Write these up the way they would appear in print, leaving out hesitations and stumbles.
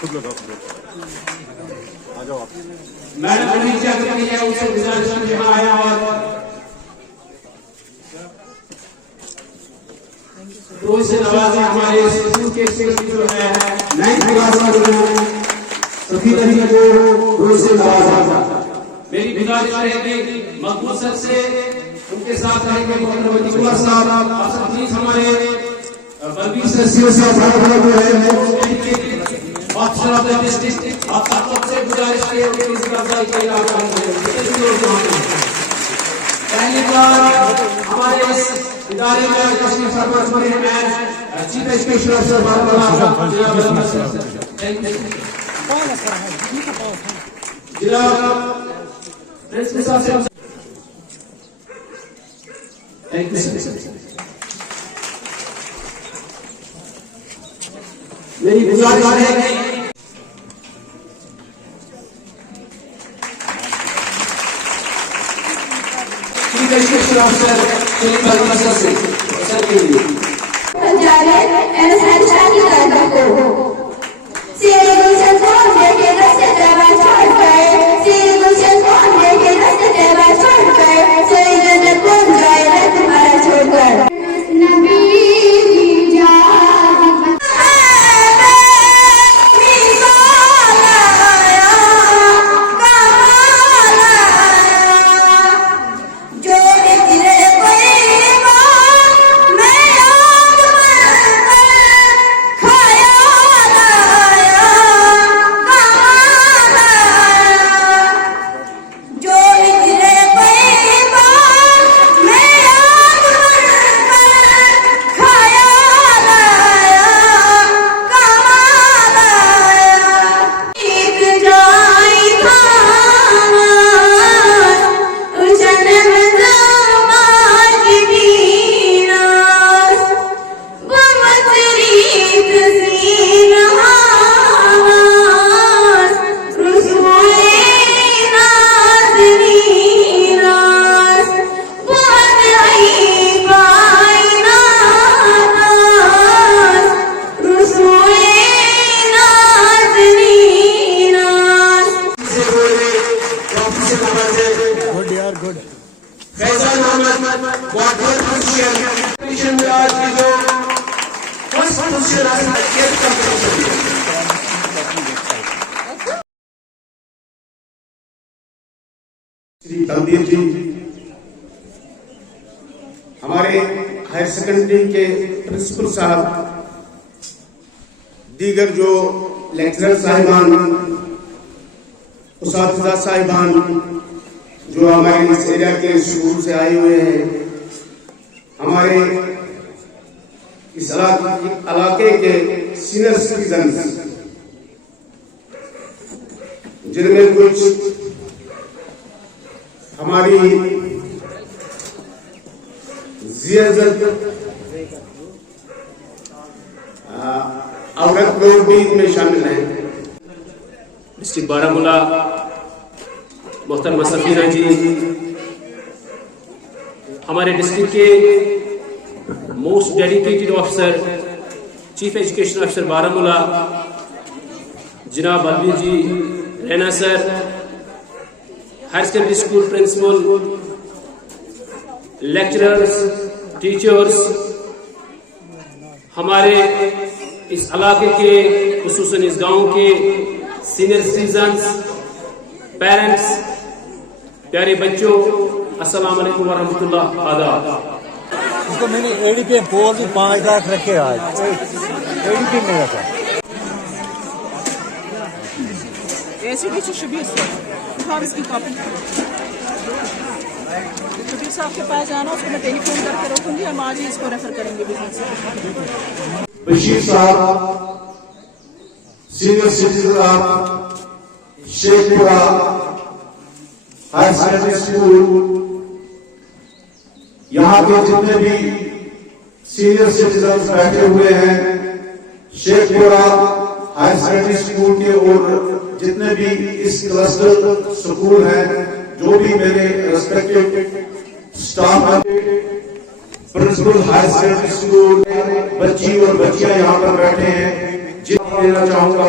खुद लगाओ आ जाओ आप। मैडम नीचे है उनसे गुजारिश है यहाँ आया और तो इसे नवाजे हमारे स्कूल के जो है नई क्लास का जो है सभी तरीके को रोज से नवाजा। मेरी गुजारिश है कि मकबूल सर से उनके साथ रहेंगे मोहम्मद साहब प्लीज हमारे बलबीर सर सीओ साहब जो है ऑफिसर ऑफ द डिस्ट्रिक्ट आप सबसे गुजारिश है कि इस कब्जा के पहली बार हमारे इस इदारे में तशरीफ फरमा रहे हैं चीफ एजुकेशन ऑफिसर जिला प्रिंसिपल साहब से थैंक यू सर। मेरी गुजारिश है चीफ एजुकेशन ऑफिसर सर के लिए श्री बलबीर जी हमारे हायर सेकेंडरी के प्रिंसिपल साहब, दीगर जो लेक्चरर साहिबान, उस्ताद साहिबान जो हमारे इस एरिया के स्कूल से आए हुए हैं, हमारे इस इलाके के सीनियर सिटीजन जिनमें कुछ हमारी औरत लोग भी इसमें शामिल हैं। डिस्ट्रिक्ट बारामूला मोहतरमा सफीना जी, हमारे डिस्ट्रिक्ट के most dedicated officer chief education officer Baramulla जनाब Balbir ji Raina sir, higher secondary school principal, lecturers, teachers, हमारे इस इलाके के खुसूसन इस गांव के सीनियर सिटीजन्स, पेरेंट्स, प्यारे बच्चों, अस्सलाम वालेकुम वरहमतुल्लाह आदाब। उसको मैंने एडीपी पोल भी 5 लाख रखे आज एडीपी में रखा। एसीडी शबीर सर इसकी कॉपी शबीर साहब के पास जाना, उसको मैं टेलीफोन करके रखूंगी, हम आज ही इसको रेफर करेंगे बिजनेस। बशीर साहब senior citizen Sheikhpura higher secondary school, यहाँ के जितने भी सीनियर सिटीजन बैठे हुए हैं शेखपुरा हायर सेकेंडरी स्कूल के और जितने भी इस क्लस्टर स्कूल हैं, जो भी मेरे रेस्पेक्टिव स्टाफ हैं, प्रिंसिपल हायर सेकेंडरी स्कूल बच्ची और बच्चियां यहाँ पर बैठे हैं, जिन्हें देना चाहूंगा।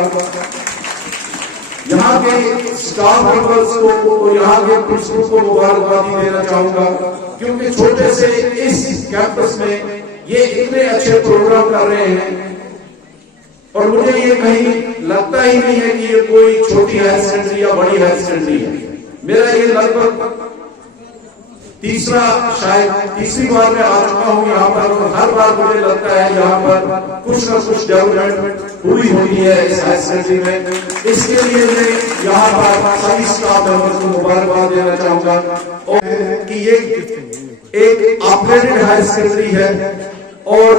यहाँ के स्टाफ मेंबर्स को और यहाँ के प्रिंसिपल को मुबारकबादी देना चाहूंगा, क्योंकि छोटे से इस कैंपस में ये इतने अच्छे प्रोग्राम कर रहे हैं और मुझे ये कहीं लगता ही नहीं है कि ये कोई छोटी हायर सेकेंडरी या बड़ी हायर सेकेंडरी है। मेरा ये लगभग तीसरी बार मैं आ चुका हूँ यहाँ पर, और हर बार मुझे लगता है यहाँ पर कुछ न कुछ डेवलपमेंट पूरी होती है इस हायर सेकेंडरी में। इसके लिए मैं यहाँ पर सभी स्टाफ मेंबर्स को मुबारकबाद देना चाहूंगा और कि ये एक अपग्रेडेड हायर सेकेंडरी है और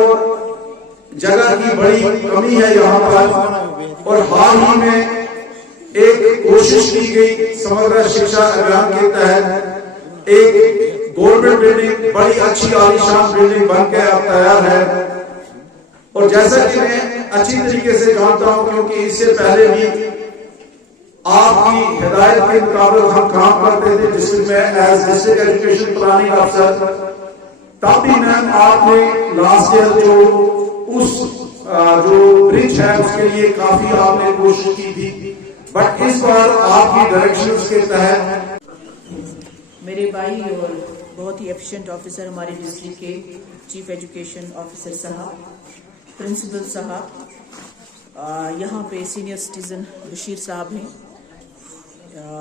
जगह की बड़ी कमी है यहाँ पर। और हाल ही में एक कोशिश की गई समग्र शिक्षा अभियान के तहत एक गवर्नमेंट बिल्डिंग, बड़ी अच्छी आलीशान बिल्डिंग बनकर अब तैयार है। और जैसा कि मैं अच्छी तरीके से जानता हूं, क्योंकि इससे पहले भी आपकी हिदायत के मुताबिक हम काम करते थे डिस्ट्रिक्ट में एज डिस्ट्रिक्ट एजुकेशन प्लानिंग अफसर, तब भी मैम आपने लास्ट ईयर जो ब्रिज है उसके लिए काफी आपने कोशिश की थी, बट इस बार आपकी डायरेक्शंस के तहत मेरे भाई और बहुत ही एफिशिएंट ऑफिसर हमारे डिस्ट्रिक्ट के चीफ एजुकेशन ऑफिसर साहब, प्रिंसिपल साहब, यहाँ पे सीनियर सिटीजन बशीर साहब हैं,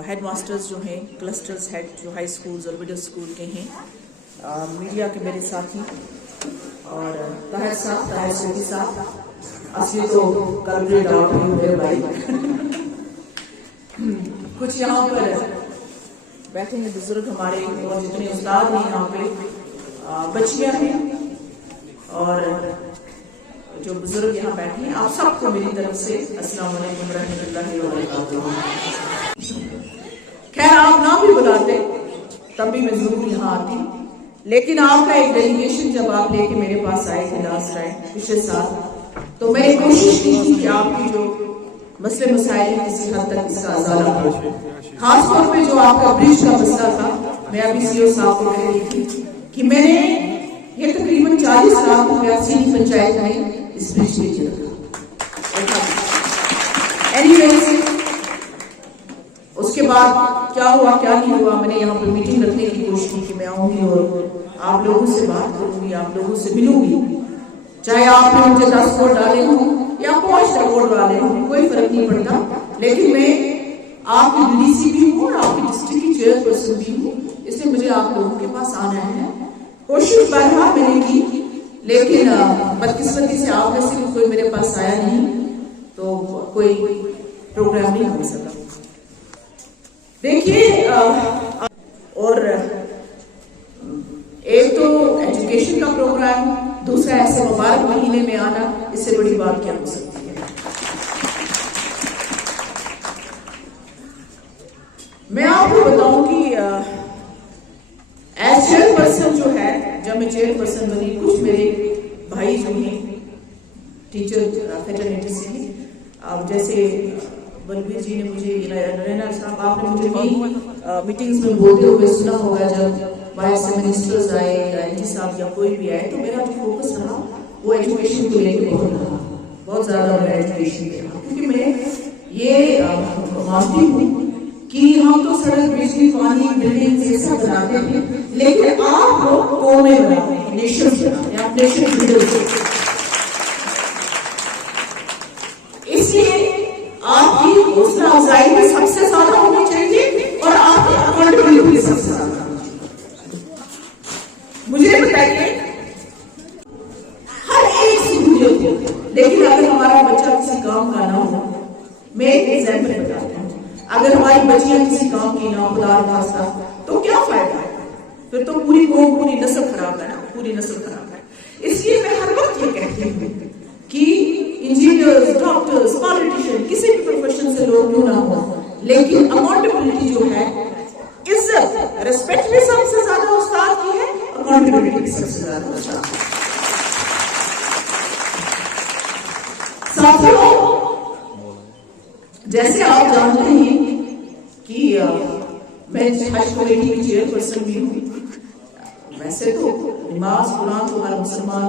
हेड मास्टर्स जो हैं, क्लस्टर्स हेड जो हाई स्कूल्स और मिडिल स्कूल के हैं, मीडिया के मेरे साथी और ताहिर साहब, ताहिर सोफी साहब, असली तो कल डाउट हुए भाई कुछ यहाँ पर बैठे हैं बुजुर्ग हमारे और जितने उस्ताद हैं यहाँ पे, बच्चियां हैं और जो बुजुर्ग यहाँ बैठे हैं, आप सबको मेरी तरफ से अस्सलाम वालेकुम रहमतुल्लाहि व बरकातहू। खैर आप ना भी बुलाते तब भी मैं जरूर यहाँ आती, लेकिन आपका एक डेलीगेशन जब आप लेके मेरे पास आए थे लास्ट टाइम पिछले साल, तो मैंने कोशिश की थी कि आपकी जो मसले मसाइल किसी हद तक इसका अजाला हो, खासतौर पे जो आपका ब्रिज का मसला था। मैं अभी सीओ साहब को कह रही थी कि मैंने ये तकरीबन 40 लाख रुपया सीधी पंचायत में इस ब्रिज के लिए रखा। उसके बाद क्या हुआ क्या नहीं हुआ, मैंने यहाँ पर मीटिंग रखने की कोशिश की कि मैं आऊंगी और आप लोगों से बात करूंगी, आप लोगों से मिलूंगी, चाहे आपने मुझे 10 वोट डाले हों या 5 वोट डाले हों, कोई फर्क नहीं पड़ता, लेकिन मैं आपकी डीडीसी भी हूँ और आपकी डिस्ट्रिक्ट की चेयरपर्सन भी हूँ, इसलिए मुझे आप लोगों के पास आना है। कोशिश बहरहाल मैंने की, लेकिन बदकिस्मती से आप में से कोई मेरे पास आया नहीं, तो कोई प्रोग्राम नहीं हो सका। देखिए, और एक तो एजुकेशन का प्रोग्राम, दूसरा ऐसे मुबारक महीने में आना, इससे बड़ी बात क्या हो सकती है। मैं आपको बताऊं कि एज चेयरपर्सन जो है, जब मैं चेयरपर्सन बनी, कुछ मेरे भाई जो हैं टीचर फैटर्निटी से हैं, अब जैसे बलबीर जी ने मुझे, नरेंद्र साहब आपने मुझे भी मीटिंग्स में बोलते हुए सुना होगा, जब वाइस मिनिस्टर्स आए या एनजी साहब या कोई भी आए, तो मेरा जो फोकस रहा वो एजुकेशन को लेकर बहुत ज्यादा मेरा एजुकेशन पे रहा, क्योंकि मैं ये मानती हूँ कि हम तो सड़क, बिजली, पानी, बिल्डिंग ये सब बनाते हैं, लेकिन आप लोग कौमें बनाते हैं, नेशन बनाते हैं, आप नेशन बिल्डर। इसलिए आपकी हौसला अफजाई भी सबसे ज्यादा होनी चाहिए और आपकी अकाउंटेबिलिटी भी सबसे ज्यादा। मुझे बताइए, हर एक सहूलियत होती है, लेकिन अगर हमारा बच्चा किसी काम का ना हो, मैं एक एग्जाम्पल बताती हूँ, अगर हमारी बच्चियां किसी काम की ना, खुदा खास्ता, तो क्या फायदा है, फिर तो पूरी कौम, पूरी नस्ल खराब है ना, पूरी नस्ल खराब है। इसलिए मैं हर वक्त ये कहती हूँ कि इंजीनियर्स, डॉक्टर्स, पॉलिटिशियन, किसी भी प्रोफेशन से लोग क्यों ना हो, लेकिन अकाउंटेबिलिटी जो है, इज्जत, रिस्पेक्ट भी सबसे ज्यादा उस्ताद की है, अकाउंटेबिलिटी भी सबसे ज्यादा उस्ताद की है। साथियों, जैसे आप जानते हैं कि मैं हज कमेटी की चेयरपर्सन भी हूँ। वैसे तो नमाज कुरान तो हर मुसलमान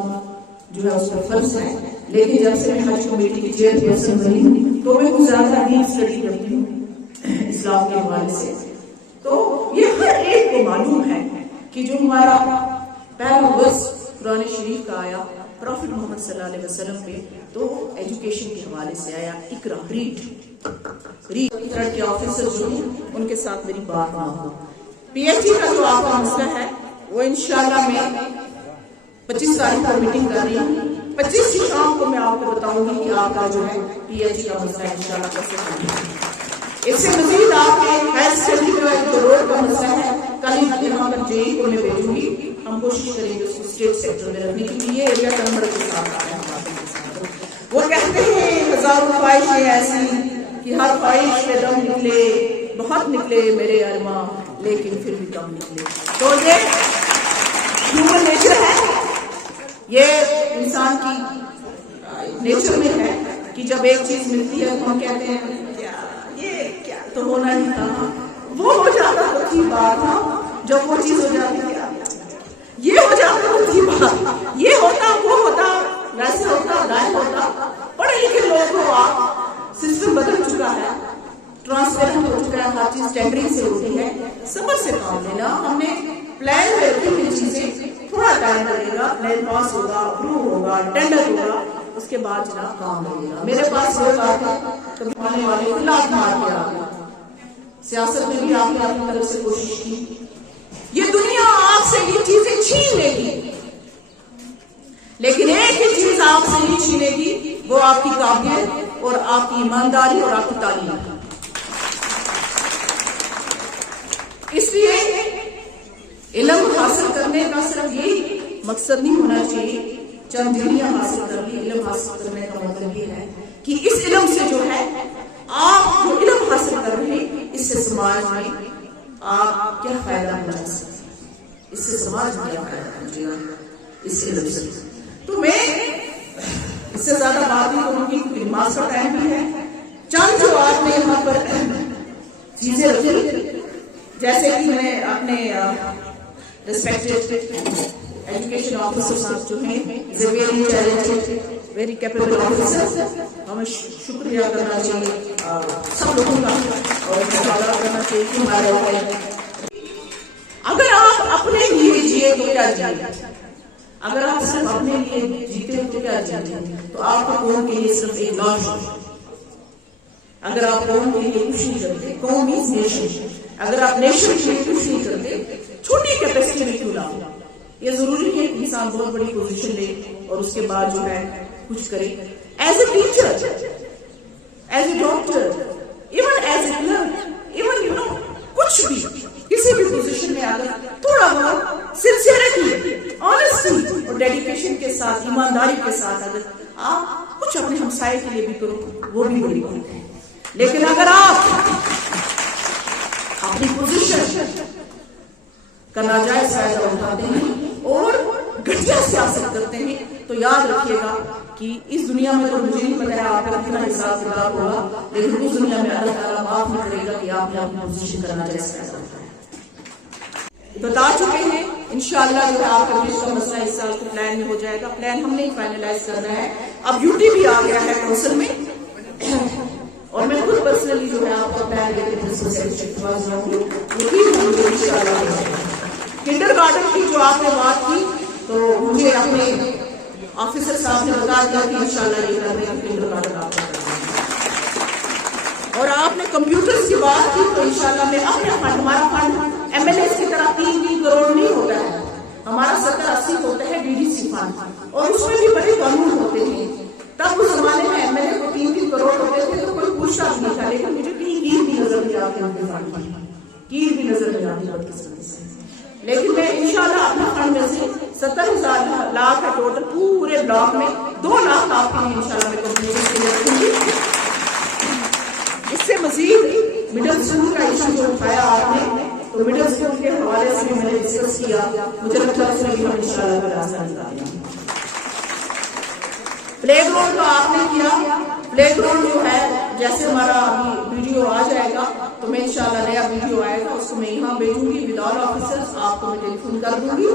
जो है उसका फर्ज है, लेकिन जब से मैं हज कमेटी की चेयरपर्सन बनी हूँ, तो मैं कुछ ज्यादा डीप स्टडी करती हूँ इस्लाम के हवाले से। तो ये हर एक को मालूम है कि जो हमारा पहला वर्स कुरान शरीफ का आया प्रॉफिट मोहम्मद सल्लल्लाहु अलैहि वसल्लम पे, तो एजुकेशन के हवाले से आया, इकरा रीड के ऑफिसर जो हैं उनके साथ मेरी बात ना हो। पीएचडी का जो आपका मसला है वो इंशाल्लाह मैं 25 तारीख को मीटिंग कर रही हूँ। 25 की शाम को मैं आपको बताऊंगी कि आपका जो है पीएचडी का मसला इंशाल्लाह कैसे करना है। इससे मजीद आपके हायर स्टडी जो रोड का मसला है, कल ही यहाँ पर जेई को मैं भेजूंगी। हम कोशिश करेंगे उसको स्टेट सेक्टर में रखने के लिए। एरिया नंबर के साथ आ रहे हैं। वो कहते हैं हजारों ख्वाहिशें ऐसी कि हर ख्वाहिश में दम निकले, बहुत निकले मेरे अरमा, लेकिन फिर भी कम निकले। तो ये ह्यूमन नेचर है, ये इंसान की नेचर में है कि जब एक चीज मिलती है तो हम कहते हैं क्या तो होना ही था, वो हो जाता तो ठीक बात था। जब वो चीज हो जाती है ये हो जाता तो ठीक बात, ये होता वो होता वैसे होता गायब होता। पढ़े लिखे लोग हो आप, सिस्टम बदल चुका है, ट्रांसपेरेंट हो चुका है, हर चीज टेंडरिंग से होती है। समझ से काम लेना, हमने प्लान में रखी हुई चीजें, थोड़ा टाइम लगेगा, प्लान पास होगा, अप्रूव होगा, टेंडर होगा, उसके बाद जनाब काम लगेगा। मेरे पास लोग आते कभी आने वाले लात मार के आ गए। सियासत में भी आपने अपनी तरफ से कोशिश की, ये दुनिया आपसे ये चीजें छीन लेगी, लेकिन एक ही चीज आपसे नहीं छीनेगी, वो आपकी काबिलियत और आपकी ईमानदारी और आपकी तालीम। इसलिए इल्म हासिल करने का सिर्फ यही मकसद नहीं होना चाहिए चंद डिग्रियां हासिल कर ली। इल्म हासिल करने का मतलब ये है कि इस इल्म से जो है आप जो इल्म हासिल कर रहे हैं, इससे समाज में आप क्या फायदा पहुंचा सकते हैं, इससे समाज में क्या फायदा पहुंचेगा इस इल्म से। तो मैं इससे ज्यादा बात नहीं करूंगी क्योंकि नमाज का टाइम भी है। चंद जो आपने यहाँ पर चीजें रखी, जैसे कि मैं अपने रिस्पेक्टेड एजुकेशन ऑफिसर साहब जो हैं, very talented, very capable officer, हमें शुक्रिया करना चाहिए सब लोगों का और मुबारक करना चाहिए कि हमारे अगर आप अपने लिए जिए तो क्या जिए, अगर आप सिर्फ अपने लिए जीते हो तो क्या जीते, तो आपको कौम के लिए सिर्फ एक लॉस। अगर आप कौम के लिए कुछ नहीं करते, कौम मीन्स नेशन, अगर आप नेशन के लिए कुछ नहीं करते, छोटी कैपेसिटी में क्यों लाओ। ये जरूरी है कि इंसान बहुत बड़ी पोजीशन ले और उसके बाद जो है कुछ करे। As a teacher, as a doctor, even as a clerk, even you know कुछ भी किसी भी पोजीशन में अगर थोड़ा बहुत सिंसियरिटी, ऑनेस्टी और डेडिकेशन के साथ, ईमानदारी के साथ अगर आप कुछ अपने हमसाये के लिए भी करो, वो भी बड़ी बात है। लेकिन अगर आप अपनी पोजीशन का नाजायज फायदा उठाते हैं और घटिया सियासत करते हैं, तो याद रखिएगा कि इस दुनिया में तो मुझे नहीं पता है आपका कितना हिसाब किताब होगा, लेकिन उस दुनिया में अल्लाह ताला माफ नहीं करेगा कि आपने अपनी पोजीशन का नाजायज फायदा उठाया। बता चुके हैं इंशाअल्लाह जो है आपका का मसला इस साल के प्लान में हो जाएगा। प्लान हमने ही फाइनलाइज करना है। अब यूटी भी आ गया है काउंसिल में और मैं खुद पर्सनली जो है आपका प्लान लेकर किंडरगार्टन की जो आपने बात की, तो मुझे अपने ऑफिसर साहब ने बता दिया कि इंशाल्लाह ये कर रहे हैं किंडरगार्टन आपका करना है। और आपने कंप्यूटर्स की बात की, तो इंशाल्लाह मैं अपने फंड, हमारा फंड एमएलए की तरह 3 करोड़ नहीं होता है, हमारा 70-80 होता है डीडीसी फंड, और उसमें भी बड़े कानून होते हैं। तब उस जमाने में एमएलए को 3 करोड़ होते थे तो कोई पूछता नहीं था, लेकिन मुझे कील भी नजर नहीं आती उनके फंड की, कील भी नजर नहीं आती बदकिस्मती से। लेकिन मैं इंशाल्लाह अपने फंड में से 70,000 लाख है टोटल पूरे ब्लॉक में, 2 लाख आपके लिए इंशाल्लाह मैं कंप्यूटर के लिए रखूंगी। इससे मजीद मिडिल स्कूल का इशू जो उठाया आपने, तो मिडिल स्कूल के हवाले से मैंने डिस्कस किया, मुझे लगता है उसमें भी हम इंशाल्लाह रास्ता निकालेंगे। प्ले ग्राउंड का आपने किया, प्ले ग्राउंड जो है जैसे हमारा अभी वीडियो आ जाएगा तो मैं इंशाल्लाह नया वीडियो आएगा उसको मैं यहाँ भेजूंगी विद ऑल ऑफिसर्स, आपको मैं टेलीफोन कर दूंगी,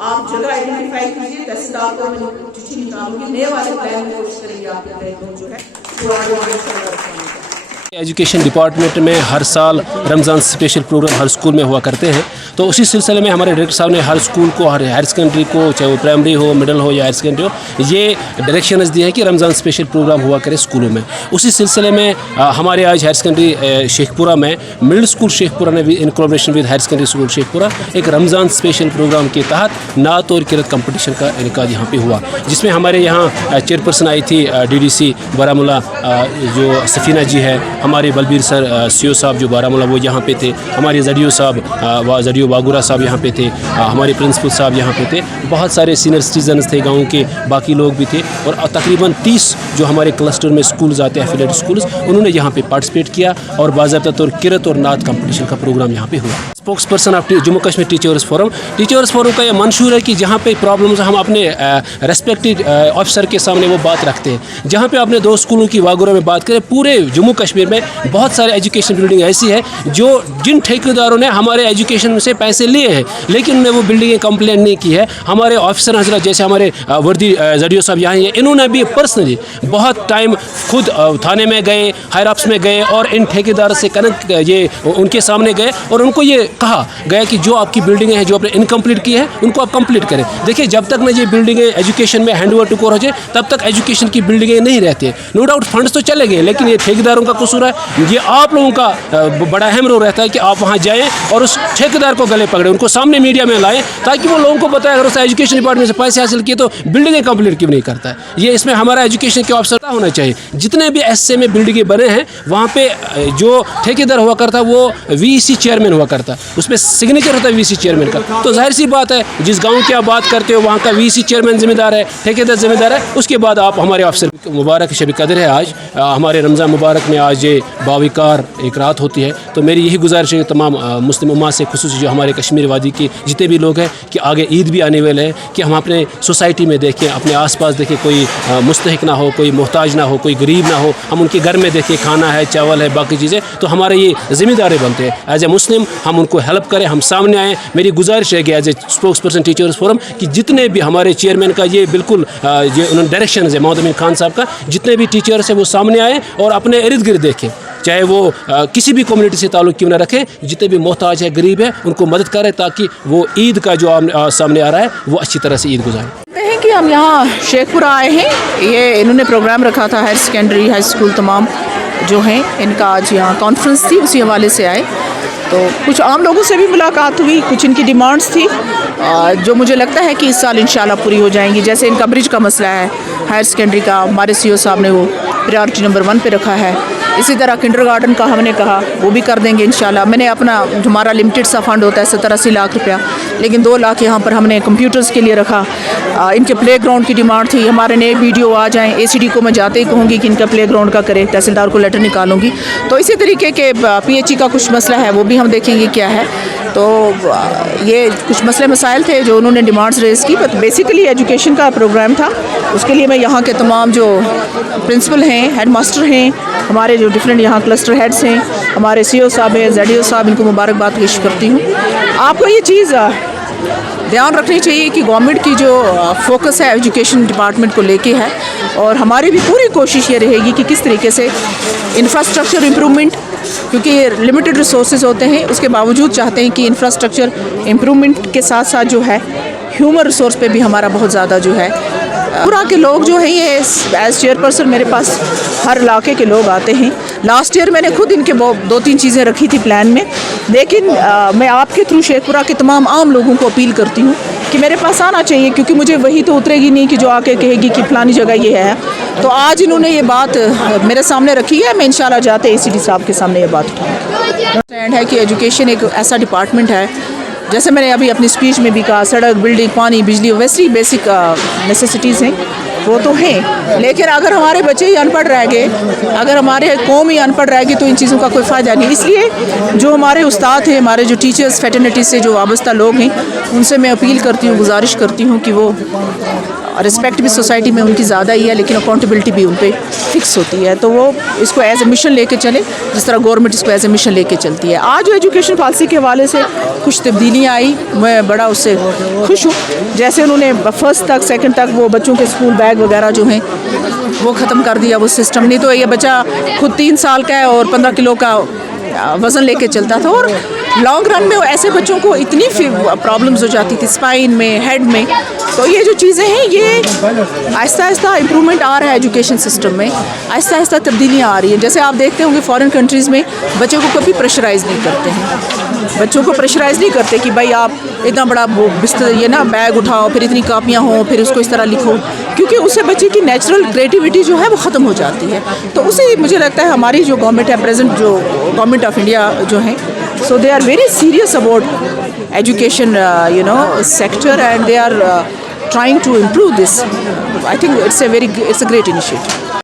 आप जगह आइडेंटिफाई कीजिए, तहसीलदार को मैं चिट्ठी निकालूंगी, नए वाले प्लान में कोशिश करेंगे आपके प्ले ग्राउंड जो है वो आगे इंशाल्लाह। एजुकेशन डिपार्टमेंट में हर साल रमज़ान स्पेशल प्रोग्राम हर स्कूल में हुआ करते हैं, तो उसी सिलसिले में हमारे डायरेक्टर साहब ने हर स्कूल को, हर हायर सेकेंडरी को, चाहे वो प्राइमरी हो, मिडिल हो या हायर सेकेंडरी हो, ये डायरेक्शंस दिए हैं कि रमज़ान स्पेशल प्रोग्राम हुआ करे स्कूलों में। उसी सिलसिले में हमारे आज हायर सेकेंडरी शेखपुरा में मिडिल स्कूल शेखपुरा ने भी in collaboration with higher secondary school Sheikhpura एक रमज़ान स्पेशल प्रोग्राम के तहत नात और किरत कंपटीशन का इनका यहाँ पे हुआ, जिसमें हमारे यहाँ चेयरपर्सन आई थी DDC बारामूला जो सफीना जी है, हमारे बलबीर सर CO साहब जो बारामूला वो यहाँ पे थे, हमारे जडियो साहब जडियो बागुरा साहब यहाँ पे थे, हमारे प्रिंसिपल साहब यहाँ पे थे, बहुत सारे सीनियर सिटीजन्स थे, गाँव के बाकी लोग भी थे, और तकरीबन 30 जो हमारे क्लस्टर में स्कूल्स आते हैं, एफिलिएटेड स्कूल्स, उन्होंने यहाँ पे पार्टिसिपेट किया और बाज़ाब्ता तौर किरत और नात कंपटीशन का प्रोग्राम यहाँ पे हुआ। Spokes person of Jammu Kashmir teachers forum का ये मंशूर है कि जहाँ पे प्रॉब्लम्स हम अपने रेस्पेक्टेड ऑफिसर के सामने वो बात रखते हैं। जहाँ पे आपने 2 स्कूलों की वागुरा में बात करें, पूरे जम्मू कश्मीर में बहुत सारे एजुकेशन बिल्डिंग ऐसी है जो जिन ठेकेदारों ने हमारे एजुकेशन से पैसे लिए हैं लेकिन उन्हें वो बिल्डिंगें कंप्लेंट नहीं की है। हमारे ऑफिसर हजरत जैसे हमारे वर्दी जडियो साहब यहाँ हैं, इन्होंने भी पर्सनली बहुत टाइम खुद थाने में गए, हायर ऑप्स में गए और इन ठेकेदार से कनेक्ट ये उनके सामने गए और उनको ये कहा गया कि जो आपकी बिल्डिंगें हैं जो आपने इनकम्प्लीट की है उनको आप कंप्लीट करें। देखिए, जब तक ना ये बिल्डिंगें एजुकेशन में हैंड ओवर टू कोर हो जाए तब तक एजुकेशन की बिल्डिंगें नहीं रहती है। नो डाउट फंड्स तो चले गए, लेकिन ये ठेकेदारों का कसूर है। ये आप लोगों का बड़ा अहम रोल रहता है कि आप वहाँ जाएँ और उस ठेकेदार को गले पकड़ें, उनको सामने मीडिया में लाएँ ताकि वो लोगों को बताए अगर उसने एजुकेशन डिपार्टमेंट से पैसे हासिल किए तो बिल्डिंगें कंप्लीट क्यों नहीं करता है। ये इसमें हमारा एजुकेशन के ऑफिसर होना चाहिए। जितने भी SC में बिल्डिंगें बने हैं वहाँ पे जो ठेकेदार हुआ करता वो VEC चेयरमैन हुआ करता, उसमें सिग्नेचर होता है VEC चेयरमैन का। तो जाहिर सी बात है, जिस गांव की आप बात करते हो वहाँ का VEC चेयरमैन जिम्मेदार है, ठेकेदार जिम्मेदार है, उसके बाद आप हमारे ऑफिसर। मुबारक शब कदर है आज, हमारे रमज़ान मुबारक में आज ये बाविकार एक रात होती है, तो मेरी यही गुजारिश है तमाम मुस्लिम उम्मा से, खुसूसी जो हमारे कश्मीर वादी के जितने भी लोग हैं, कि आगे ईद भी आने वाले हैं, कि हम अपने सोसाइटी में देखें, अपने आसपास देखें, कोई मुस्तहिक ना हो, कोई मोहताज ना हो, कोई गरीब ना हो, हम उनके घर में देखें खाना है, चावल है, बाकी चीज़ें, तो हमारे ये जिम्मेदारी बनते हैं एज ए मुस्लिम, हम उनको हेल्प करें, हम सामने आएँ। मेरी गुजारिश है कि as a spokesperson teachers forum कि जितने भी हमारे चेयरमैन का ये बिल्कुल ये उन्होंने डायरेक्शन है मोहम्मद अमीन खान साहब का, जितने भी टीचर्स हैं वो सामने आएँ और अपने इर्द गिर्द देखें, चाहे वो किसी भी कम्युनिटी से ताल्लुक़ क्यों ना रखें, जितने भी मोहताज है, गरीब है, उनको मदद करें ताकि वो ईद का जो सामने आ रहा है वो अच्छी तरह से ईद गुजारें। कि हम यहाँ शेखपुरा आए हैं, ये इन्होंने प्रोग्राम रखा था, हायर सेकेंडरी हाई स्कूल तमाम जो हैं इनका आज यहाँ कॉन्फ्रेंस थी, उसी हवाले से आए। तो कुछ आम लोगों से भी मुलाकात हुई, कुछ इनकी डिमांड्स थी जो मुझे लगता है कि इस साल इंशाल्लाह पूरी हो जाएंगी। जैसे इनका ब्रिज का मसला है हायर सेकेंडरी का, हमारे CO साहब ने वो प्रायोरिटी नंबर 1 पे रखा है। इसी तरह किंडरगार्टन का हमने कहा वो भी कर देंगे इंशाल्लाह। मैंने अपना हमारा लिमिटेड सा फंड होता है 70-80 लाख रुपया, लेकिन 2 लाख यहाँ पर हमने कंप्यूटर्स के लिए रखा। इनके प्लेग्राउंड की डिमांड थी, हमारे नए वीडियो आ जाएँ। ACD को मैं जाते ही कहूँगी कि इनका प्लेग्राउंड का करे, तहसीलदार को लेटर निकालूंगी। तो इसी तरीके के PHE का कुछ मसला है, वो भी हम देखेंगे क्या है। तो ये कुछ मसले मसाइल थे जो उन्होंने डिमांड्स रेज़ की, बट बेसिकली एजुकेशन का प्रोग्राम था। उसके लिए मैं यहाँ के तमाम जो प्रिंसिपल हैं, हेड मास्टर हैं, हमारे जो डिफरेंट यहाँ क्लस्टर हेड्स हैं, हमारे CO साहब हैं, ZDO साहब, इनको मुबारकबाद पेश करती हूँ। आपको ये चीज़ ध्यान रखनी चाहिए कि गवर्नमेंट की जो फोकस है एजुकेशन डिपार्टमेंट को लेके है, और हमारी भी पूरी कोशिश ये रहेगी कि किस तरीके से इंफ्रास्ट्रक्चर इम्प्रूवमेंट, क्योंकि लिमिटेड रिसोर्सेज होते हैं, उसके बावजूद चाहते हैं कि इंफ्रास्ट्रक्चर इम्प्रूवमेंट के साथ साथ जो है ह्यूमन रिसोर्स पे भी हमारा बहुत ज़्यादा जो है पूरा के लोग जो हैं, ये एज चेयरपर्सन मेरे पास हर इलाके के लोग आते हैं। लास्ट ईयर मैंने खुद इनके 2-3 चीज़ें रखी थी प्लान में, लेकिन मैं आपके थ्रू शेखपुरा के तमाम आम लोगों को अपील करती हूँ कि मेरे पास आना चाहिए, क्योंकि मुझे वही तो उतरेगी नहीं कि जो आके कहेगी कि फलानी जगह ये है। तो आज इन्होंने ये बात मेरे सामने रखी है, मैं इंशाल्लाह जाते ACD साहब के सामने ये बात उठाऊँ। स्टैंड है कि एजुकेशन एक ऐसा डिपार्टमेंट है, जैसे मैंने अभी अपनी स्पीच में भी कहा, सड़क, बिल्डिंग, पानी, बिजली, वैसी बेसिक नेसेसिटीज़ हैं, वो तो हैं, लेकिन अगर हमारे बच्चे ही अनपढ़ रह गए, अगर हमारे कौम ही अनपढ़ रह गई तो इन चीज़ों का कोई फ़ायदा नहीं। इसलिए जो हमारे उस्ताद हैं, हमारे जो टीचर्स, फैटर्निटी से जो वाबस्ता लोग हैं, उनसे मैं अपील करती हूँ, गुजारिश करती हूँ कि वो रिस्पेक्ट भी सोसाइटी में उनकी ज़्यादा ही है, लेकिन अकाउंटेबिलिटी भी उन पर फिक्स होती है। तो वो इसको एज ए मिशन लेके चले, जिस तरह गवर्नमेंट इसको एज ए मिशन लेके चलती है। आज एजुकेशन पॉलिसी के हवाले से कुछ तब्दीलियाँ आई, मैं बड़ा उससे खुश हूँ। जैसे उन्होंने फर्स्ट तक सेकंड तक वो बच्चों के स्कूल बैग वगैरह जो हैं वो ख़त्म कर दिया, वो सिस्टम। नहीं तो ये बच्चा खुद 3 साल का है और 15 किलो का वज़न लेके चलता था, और लॉन्ग रन में ऐसे बच्चों को इतनी प्रॉब्लम्स हो जाती थी स्पाइन में, हेड में। तो ये जो चीज़ें हैं, ये आहिस्ता आहिस्ता इम्प्रूवमेंट आ रहा है एजुकेशन सिस्टम में, आहिस्ता आहिस्ता तब्दीलियाँ आ रही हैं। जैसे आप देखते होंगे फॉरेन कंट्रीज़ में बच्चों को कभी प्रेशराइज़ नहीं करते हैं, बच्चों को प्रेशराइज़ नहीं करते कि भाई आप इतना बड़ा बिस्तर ये ना बैग उठाओ, फिर इतनी कापियाँ हों, फिर उसको इस तरह लिखो, क्योंकि उससे बच्चे की नेचुरल क्रिएटिविटी जो है वो ख़त्म हो जाती है। तो उसे मुझे लगता है हमारी जो गवर्नमेंट है, प्रेजेंट जो गवर्नमेंट ऑफ इंडिया जो है, so they are very serious about education sector, and they are trying to improve this. I think it's a great initiative.